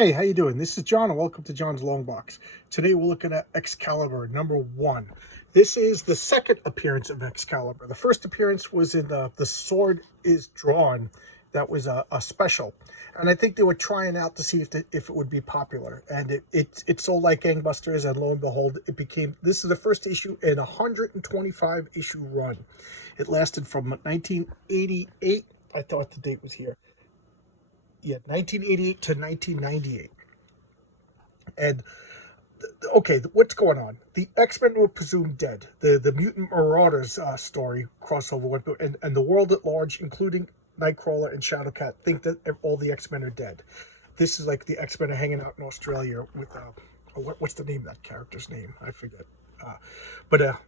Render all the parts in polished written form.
Hey, how you doing? This is John, and welcome to John's Long Box. Today we're looking at Excalibur #1. This is the second appearance of Excalibur. The first appearance was in The Sword is Drawn. That was a special, and I think they were trying out to see if it would be popular. And it sold like gangbusters, and lo and behold, it became. This is the first issue in a 125 issue run. It lasted from 1988. I thought the date was here. Yeah, 1988 to 1998. And okay, what's going on? The X-Men were presumed dead. The Mutant Marauders story crossover went, and the world at large, including Nightcrawler and Shadowcat, think that all the X-Men are dead. This is like the X-Men are hanging out in Australia with what's the name of that character's name? I forget. But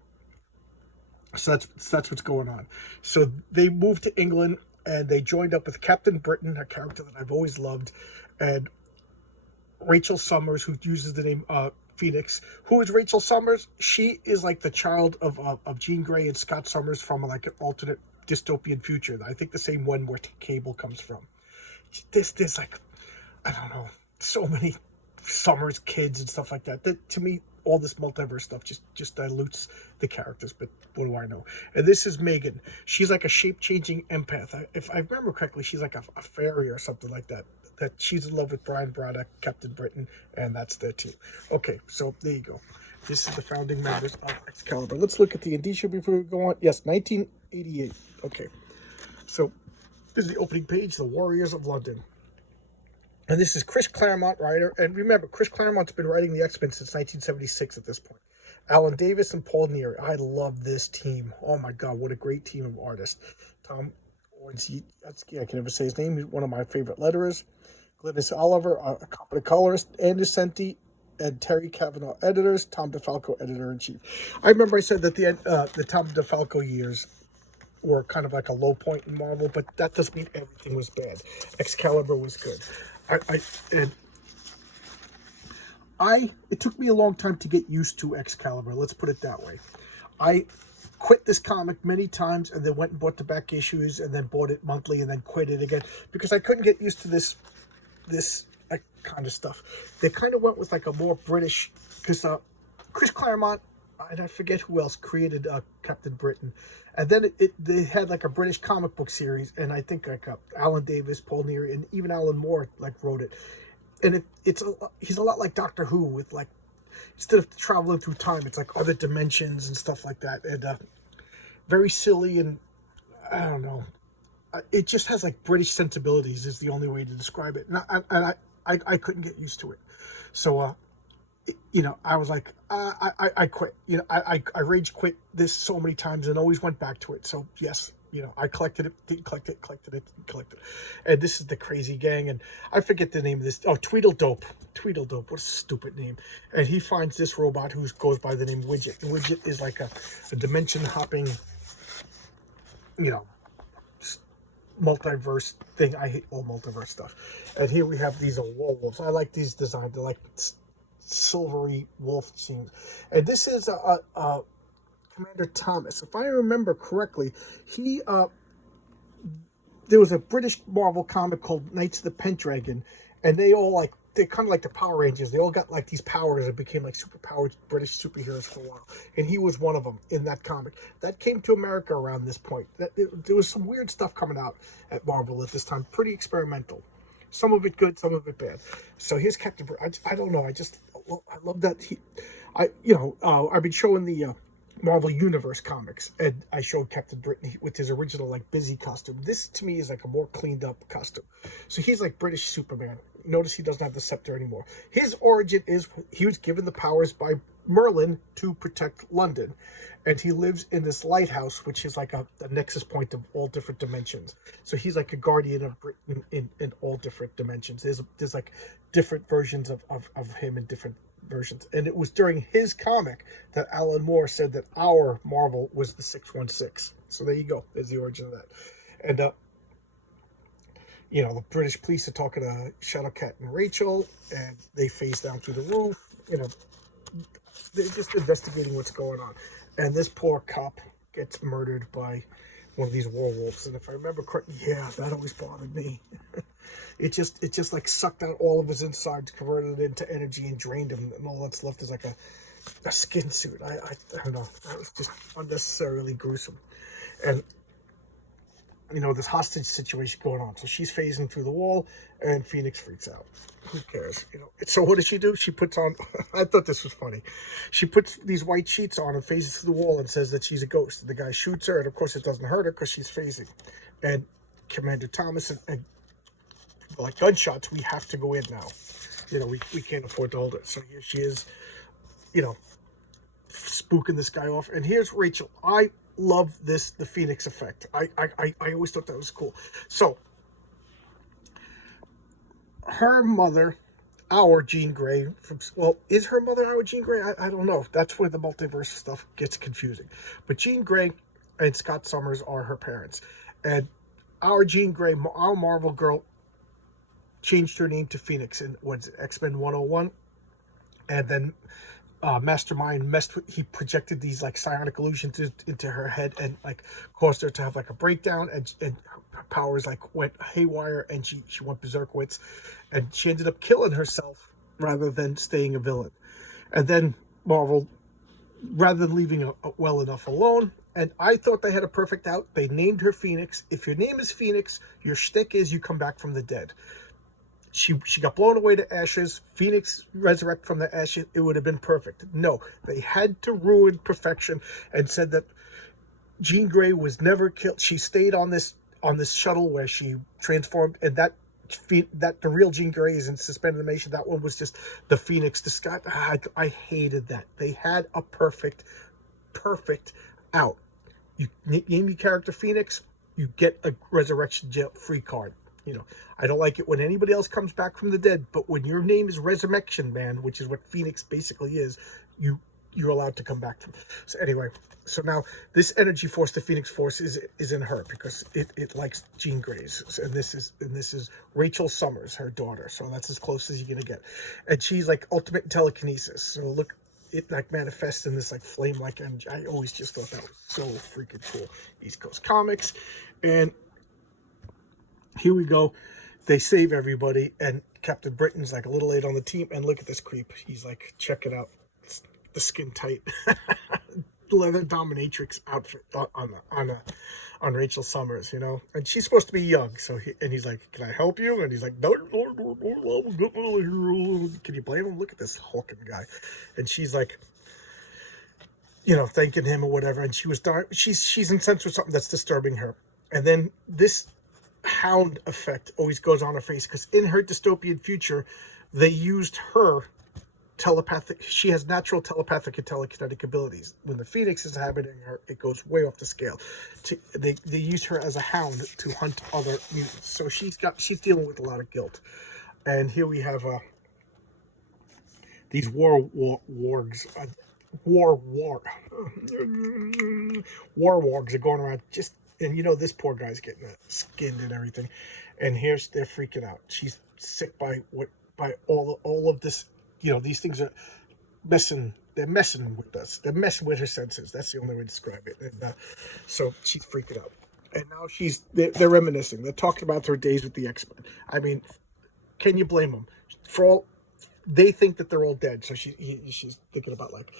so that's what's going on. So they moved to England and they joined up with Captain Britain, a character that I've always loved, and Rachel Summers, who uses the name Phoenix. Who is Rachel Summers? She is like the child of Jean Grey and Scott Summers from like an alternate dystopian future. I think the same one where Cable comes from. There's like, I don't know, so many Summers kids and stuff like that. That to me, all this multiverse stuff just dilutes the characters, but what do I know? And this is Megan. She's like a shape-changing empath. If I remember correctly, she's like a fairy or something like that. That she's in love with Brian Braddock, Captain Britain, and that's their team. Okay, so there you go. This is the founding members of Excalibur. Let's look at the indicia before we go on. Yes, 1988. Okay, so this is the opening page, The Warriors of London. And this is Chris Claremont, writer. And remember, Chris Claremont's been writing the X-Men since 1976 at this point. Alan Davis and Paul Neary. I love this team. Oh my God, what a great team of artists. Tom Ornstein, I can never say his name. He's one of my favorite letterers. Glynis Oliver, a competent colorist. Andrew Senti and Terry Cavanaugh, editors. Tom DeFalco, editor-in-chief. I remember I said that the Tom DeFalco years were kind of like a low point in Marvel, but that doesn't mean everything was bad. Excalibur was good. It took me a long time to get used to Excalibur. Let's put it that way. I quit this comic many times and then went and bought the back issues and then bought it monthly and then quit it again because I couldn't get used to this kind of stuff. They kind of went with like a more British, because Chris Claremont and I forget who else created Captain Britain, and then they had like a British comic book series, and I think like Alan Davis, Paul Neary, and even Alan Moore like wrote it, and he's a lot like Doctor Who with like, instead of traveling through time, it's like other dimensions and stuff like that, and very silly, and I don't know, it just has like British sensibilities is the only way to describe it, and I couldn't get used to it, so I was like, I quit. I rage quit this so many times and always went back to it. So yes, I collected it, didn't collect it, collected it, didn't collect it. And this is the crazy gang, and I forget the name of this. Oh, Tweedledope. Tweedledope, what a stupid name. And he finds this robot who goes by the name Widget. And Widget is like a dimension hopping, multiverse thing. I hate all multiverse stuff. And here we have these werewolves. I like these designs. They're like silvery wolf scenes, and this is Commander Thomas. If I remember correctly, there was a British Marvel comic called Knights of the Pendragon, and they're kind of like the Power Rangers. They all got like these powers and became like superpowered British superheroes for a while, and he was one of them in that comic. That came to America around this point. There was some weird stuff coming out at Marvel at this time, pretty experimental. Some of it good, some of it bad. So here's Captain Britain. I don't know. I love that I've been showing the Marvel Universe comics, and I showed Captain Britain with his original like busy costume. This to me is like a more cleaned up costume. So he's like British Superman. Notice he doesn't have the scepter anymore. His origin is he was given the powers by Merlin to protect London, and he lives in this lighthouse, which is like a nexus point of all different dimensions. So he's like a guardian of Britain in all different dimensions. There's like different versions of him in different versions, and it was during his comic that Alan Moore said that our Marvel was the 616. So there you go. There's the origin of that. And the British police are talking to Shadowcat and Rachel, and they phase down through the roof. They're just investigating what's going on. And this poor cop gets murdered by one of these werewolves. And if I remember correctly, yeah, that always bothered me. It just like sucked out all of his insides, converted it into energy, and drained him, and all that's left is like a skin suit. I don't know. That was just unnecessarily gruesome. And this hostage situation going on. So she's phasing through the wall, and Phoenix freaks out. Who cares? So what does she do? She puts on, I thought this was funny. She puts these white sheets on and phases through the wall and says that she's a ghost. And the guy shoots her, and of course it doesn't hurt her because she's phasing. And Commander Thomas and like gunshots, we have to go in now. We can't afford to hold it. So here she is, spooking this guy off. And here's Rachel. I love the Phoenix effect. I always thought that was cool. So her mother, our Jean Grey, is her mother our Jean Grey? I don't know. That's where the multiverse stuff gets confusing. But Jean Grey and Scott Summers are her parents. And our Jean Grey, our Marvel girl, changed her name to Phoenix in X-Men 101. And then Mastermind he projected these like psionic illusions into her head and like caused her to have like a breakdown, and her powers like went haywire, and she went berserkwitz, and she ended up killing herself rather than staying a villain. And then Marvel, rather than leaving her well enough alone, and I thought they had a perfect out, they named her Phoenix. If your name is Phoenix, your shtick is you come back from the dead. She got blown away to ashes. Phoenix resurrect from the ashes. It would have been perfect. No, they had to ruin perfection and said that Jean Grey was never killed. She stayed on this shuttle where she transformed, and that the real Jean Grey is in suspended animation. That one was just the Phoenix disguise. I hated that. They had a perfect out. You name your character Phoenix, you get a resurrection jail free card. I don't like it when anybody else comes back from the dead, but when your name is Resurrection Man, which is what Phoenix basically is, you're allowed to come back from. So anyway, so now this energy force, the Phoenix Force, is in her because it likes Jean Grey's, and this is Rachel Summers, her daughter. So that's as close as you're gonna get, and she's like ultimate telekinesis. So look, it like manifests in this like flame-like energy. I always just thought that was so freaking cool. East Coast Comics, and here we go. They save everybody, and Captain Britain's like a little late on the team. And look at this creep. He's like, check it out. It's the skin tight leather dominatrix outfit on Rachel Summers, And she's supposed to be young, so he's like, "Can I help you?" And he's like, "No, can you blame him? Look at this hulking guy." And she's like, thanking him or whatever. And she's incensed with something that's disturbing her. And then this hound effect always goes on her face because in her dystopian future they used her she has natural telepathic and telekinetic abilities. When the Phoenix is inhabiting her, it goes way off the scale. They use her as a hound to hunt other mutants, so she's dealing with a lot of guilt. And here we have these wargs are going around just. And this poor guy's getting skinned and everything, and they're freaking out. She's sick by all of this. These things are messing. They're messing with us. They're messing with her senses. That's the only way to describe it. And so she's freaking out. And now they're reminiscing. They're talking about their days with the X-Men. I mean, can you blame them? They think that they're all dead. So she's thinking about like.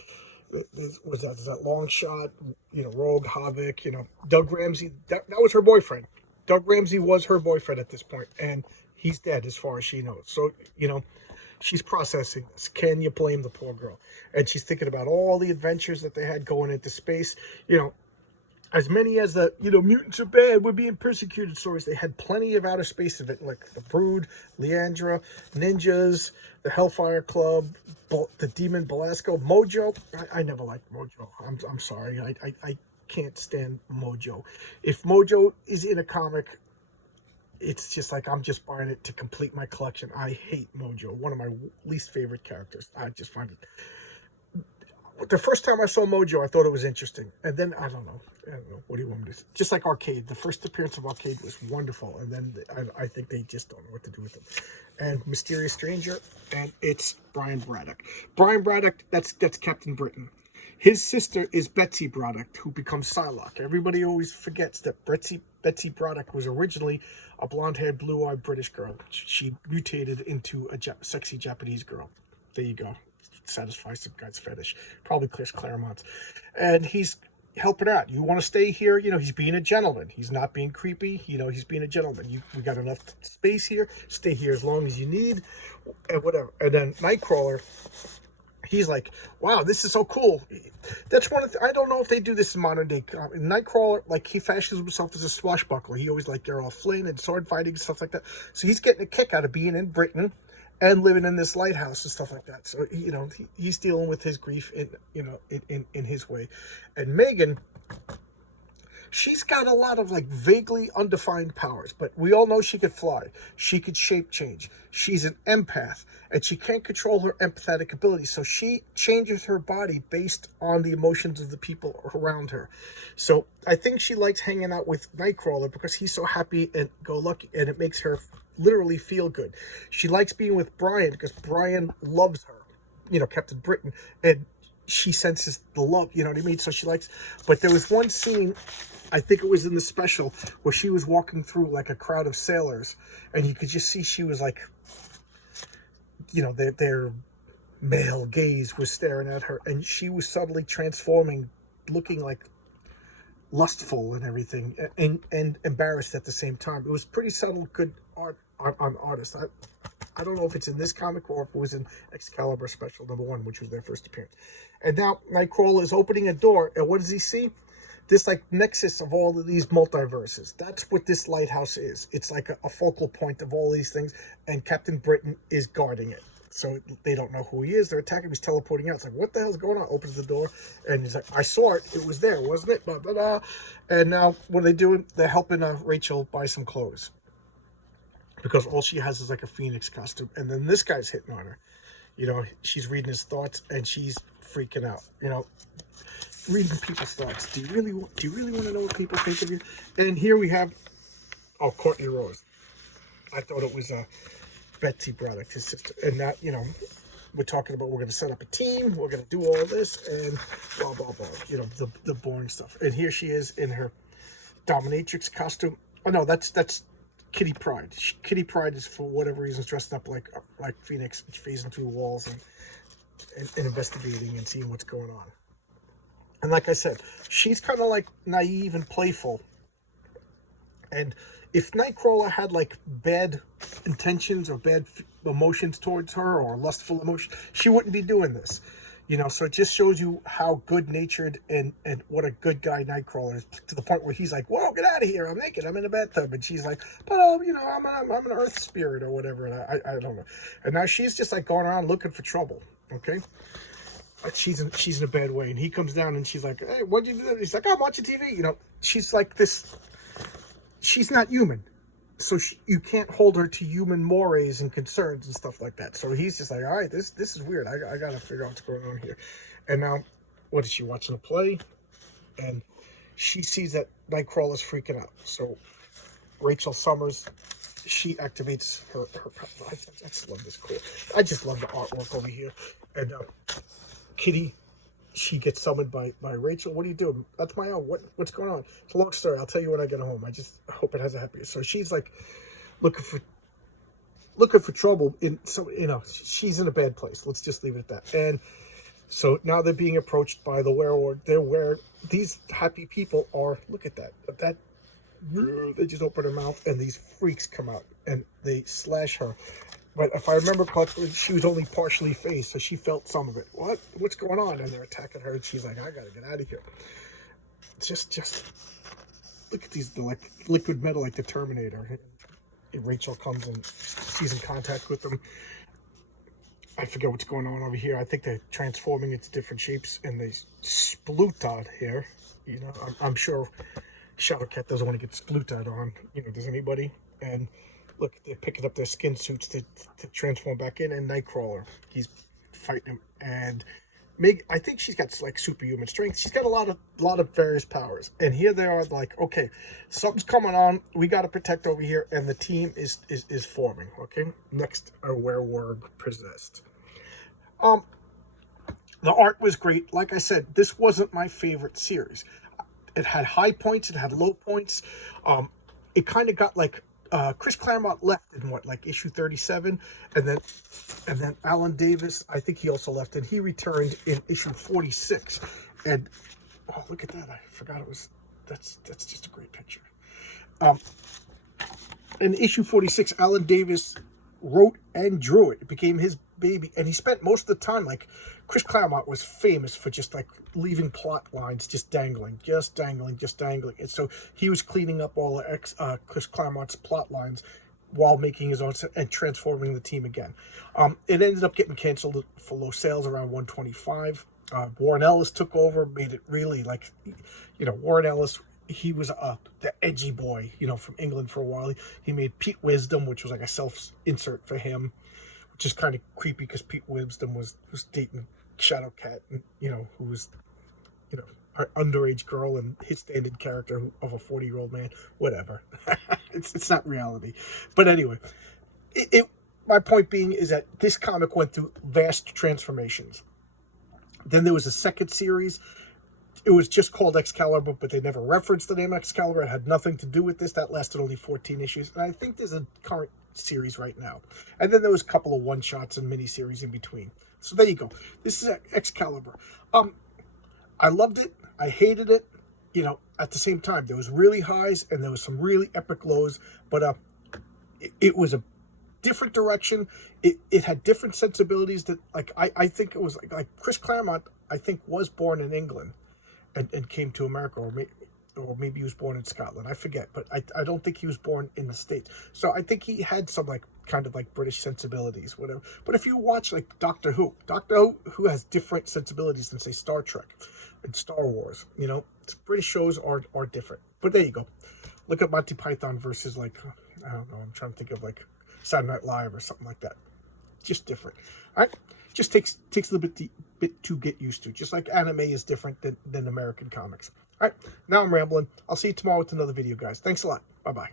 Is that long shot, Rogue, Havoc, Doug Ramsey, that was her boyfriend. Doug Ramsey was her boyfriend at this point, and he's dead as far as she knows. So, she's processing this. Can you blame the poor girl? And she's thinking about all the adventures that they had going into space. As many as the, mutants are bad, we're being persecuted stories. They had plenty of outer space of it, like the Brood, Leandra, Ninjas, the Hellfire Club, the Demon Belasco, Mojo. I never liked Mojo. I'm sorry. I can't stand Mojo. If Mojo is in a comic, it's just like I'm just buying it to complete my collection. I hate Mojo. One of my least favorite characters. I just find it. The first time I saw Mojo, I thought it was interesting. And then, I don't know. What do you want me to say? Just like Arcade. The first appearance of Arcade was wonderful. And then I think they just don't know what to do with him. And Mysterious Stranger. And it's Brian Braddock. Brian Braddock, that's Captain Britain. His sister is Betsy Braddock, who becomes Psylocke. Everybody always forgets that Betsy Braddock was originally a blonde-haired, blue-eyed British girl. She mutated into a sexy Japanese girl. There you go. Satisfies some guy's fetish. Probably Chris Claremont's. And he's helping out. You want to stay here? You know, he's being a gentleman. He's not being creepy. You know, he's being a gentleman. We got enough space here. Stay here as long as you need, and whatever. And then Nightcrawler, he's like, wow, this is so cool. That's one of the, I don't know if they do this in modern day. Nightcrawler, like, he fashions himself as a swashbuckler. He always like Errol Flynn and sword fighting and stuff like that. So he's getting a kick out of being in Britain and living in this lighthouse and stuff like that. So, you know, he's dealing with his grief in, you know, in his way. And Megan, she's got a lot of, like, vaguely undefined powers, but we all know she could fly. She could shape change. She's an empath, and she can't control her empathetic ability, so she changes her body based on the emotions of the people around her. So I think she likes hanging out with Nightcrawler because he's so happy and go-lucky, and it makes her literally feel good. She likes being with Brian because Brian loves her, you know, Captain Britain, and she senses the love, you know what I mean? So she likes, but there was one scene, I think it was in the special, where she was walking through like a crowd of sailors, and you could just see she was like, you know, their male gaze was staring at her, and she was suddenly transforming, looking like lustful and everything, and embarrassed at the same time. It was pretty subtle, good art on artist. I don't know if it's in this comic or if it was in Excalibur Special #1, which was their first appearance. And now Nightcrawler is opening a door, and what does he see? This, like, nexus of all of these multiverses. That's what this lighthouse is. It's like a focal point of all these things, and Captain Britain is guarding it. So they don't know who he is. They're attacking him. He's teleporting out. It's like, what the hell's going on? Opens the door, and he's like, I saw it. It was there, wasn't it? Blah, blah, blah. And now what are they doing? They're helping Rachel buy some clothes, because all she has is like a Phoenix costume. And then this guy's hitting on her. You know, she's reading his thoughts, and she's freaking out. You know, reading people's thoughts. Do you really want to know what people think of you? And here we have, oh, Courtney Rose. I thought it was Betsy Braddock, his sister. And that, you know, we're talking about, we're going to set up a team, we're going to do all this, and blah, blah, blah. You know, the boring stuff. And here she is in her dominatrix costume. Oh, no, that's Kitty Pryde. Kitty Pryde is, for whatever reason, dressed up like Phoenix, phasing through walls and investigating and seeing what's going on. And like I said, she's kind of like naive and playful. And if Nightcrawler had like bad intentions or bad emotions towards her, or lustful emotion, she wouldn't be doing this. You know, so it just shows you how good-natured and what a good guy Nightcrawler is, to the point where he's like, whoa, get out of here, I'm naked, I'm in a bathtub. And she's like, but, you know, I'm an earth spirit or whatever. And I don't know. And now she's just like going around looking for trouble, okay? She's in a bad way. And he comes down and she's like, hey, what'd you do? He's like, I'm watching TV. You know, she's like this, she's not human. So you can't hold her to human mores and concerns and stuff like that. So he's just like, all right, this is weird. I got to figure out what's going on here. And now, what is she watching a play? And she sees that Nightcrawler's freaking out. So Rachel Summers, she activates her power. I just love this cool. I just love the artwork over here. And Kitty, she gets summoned by Rachel. What are you doing? That's my own. What's going on? It's a long story. I'll tell you when I get home. I just hope it has a happy. So she's like looking for trouble in some, you know, she's in a bad place. Let's just leave it at that. And so now they're being approached by the werewolf. These happy people are, look at that. They just open their mouth and these freaks come out and they slash her. But if I remember correctly, she was only partially phased, so she felt some of it. What's going on? And they're attacking her, and she's like, I gotta get out of here. Just look at these, they're like liquid metal, like the Terminator. And Rachel comes and she's in contact with them. I forget what's going on over here. I think they're transforming into different shapes, and they sploot out here. You know, I'm sure Shadowcat doesn't want to get sploot on. You know, does anybody? And look, they're picking up their skin suits to transform back in, and Nightcrawler, he's fighting him. And Meg, I think she's got like superhuman strength. She's got a lot of various powers. And here they are, like, okay, something's coming on. We got to protect over here, and the team is forming. Okay, next, a werewolf possessed. The art was great. Like I said, this wasn't my favorite series. It had high points, it had low points. It kind of got like Chris Claremont left in what, like issue 37, and then Alan Davis, I think he also left, and he returned in issue 46. And oh, look at that! I forgot it was. That's just a great picture. In issue 46, Alan Davis wrote and drew it. It became his baby, and he spent most of the time, like, Chris Claremont was famous for just like leaving plot lines just dangling, and so he was cleaning up all of Chris Claremont's plot lines while making his own and transforming the team again. It ended up getting canceled for low sales around 125. Warren Ellis took over, made it really like, Warren Ellis, he was the edgy boy, from England for a while. He made Pete Wisdom, which was like a self-insert for him, which is kind of creepy because Pete Wisdom was dating Shadowcat, and, who was, an underage girl and his standard character of a 40-year-old man. Whatever. it's not reality. But anyway, my point being is that this comic went through vast transformations. Then there was a second series. It was just called Excalibur, but they never referenced the name Excalibur. It had nothing to do with this. That lasted only 14 issues. And I think there's a current series right now. And then there was a couple of one-shots and mini-series in between. So there you go. This is Excalibur. I loved it. I hated it. At the same time, there was really highs and there was some really epic lows. But it was a different direction. It had different sensibilities that, like, I think it was like Chris Claremont, I think, was born in England and came to America, or maybe he was born in Scotland. I forget, but I don't think he was born in the States. So I think he had some kind of British sensibilities, whatever. But if you watch like Doctor Who who has different sensibilities than, say, Star Trek and Star Wars. British shows are different. But there you go. Look at Monty Python versus I don't know. I'm trying to think of Saturday Night Live or something like that. Just different. All right. Just takes a little bit to get used to. Just like anime is different than American comics. All right. Now I'm rambling. I'll see you tomorrow with another video, guys. Thanks a lot. Bye-bye.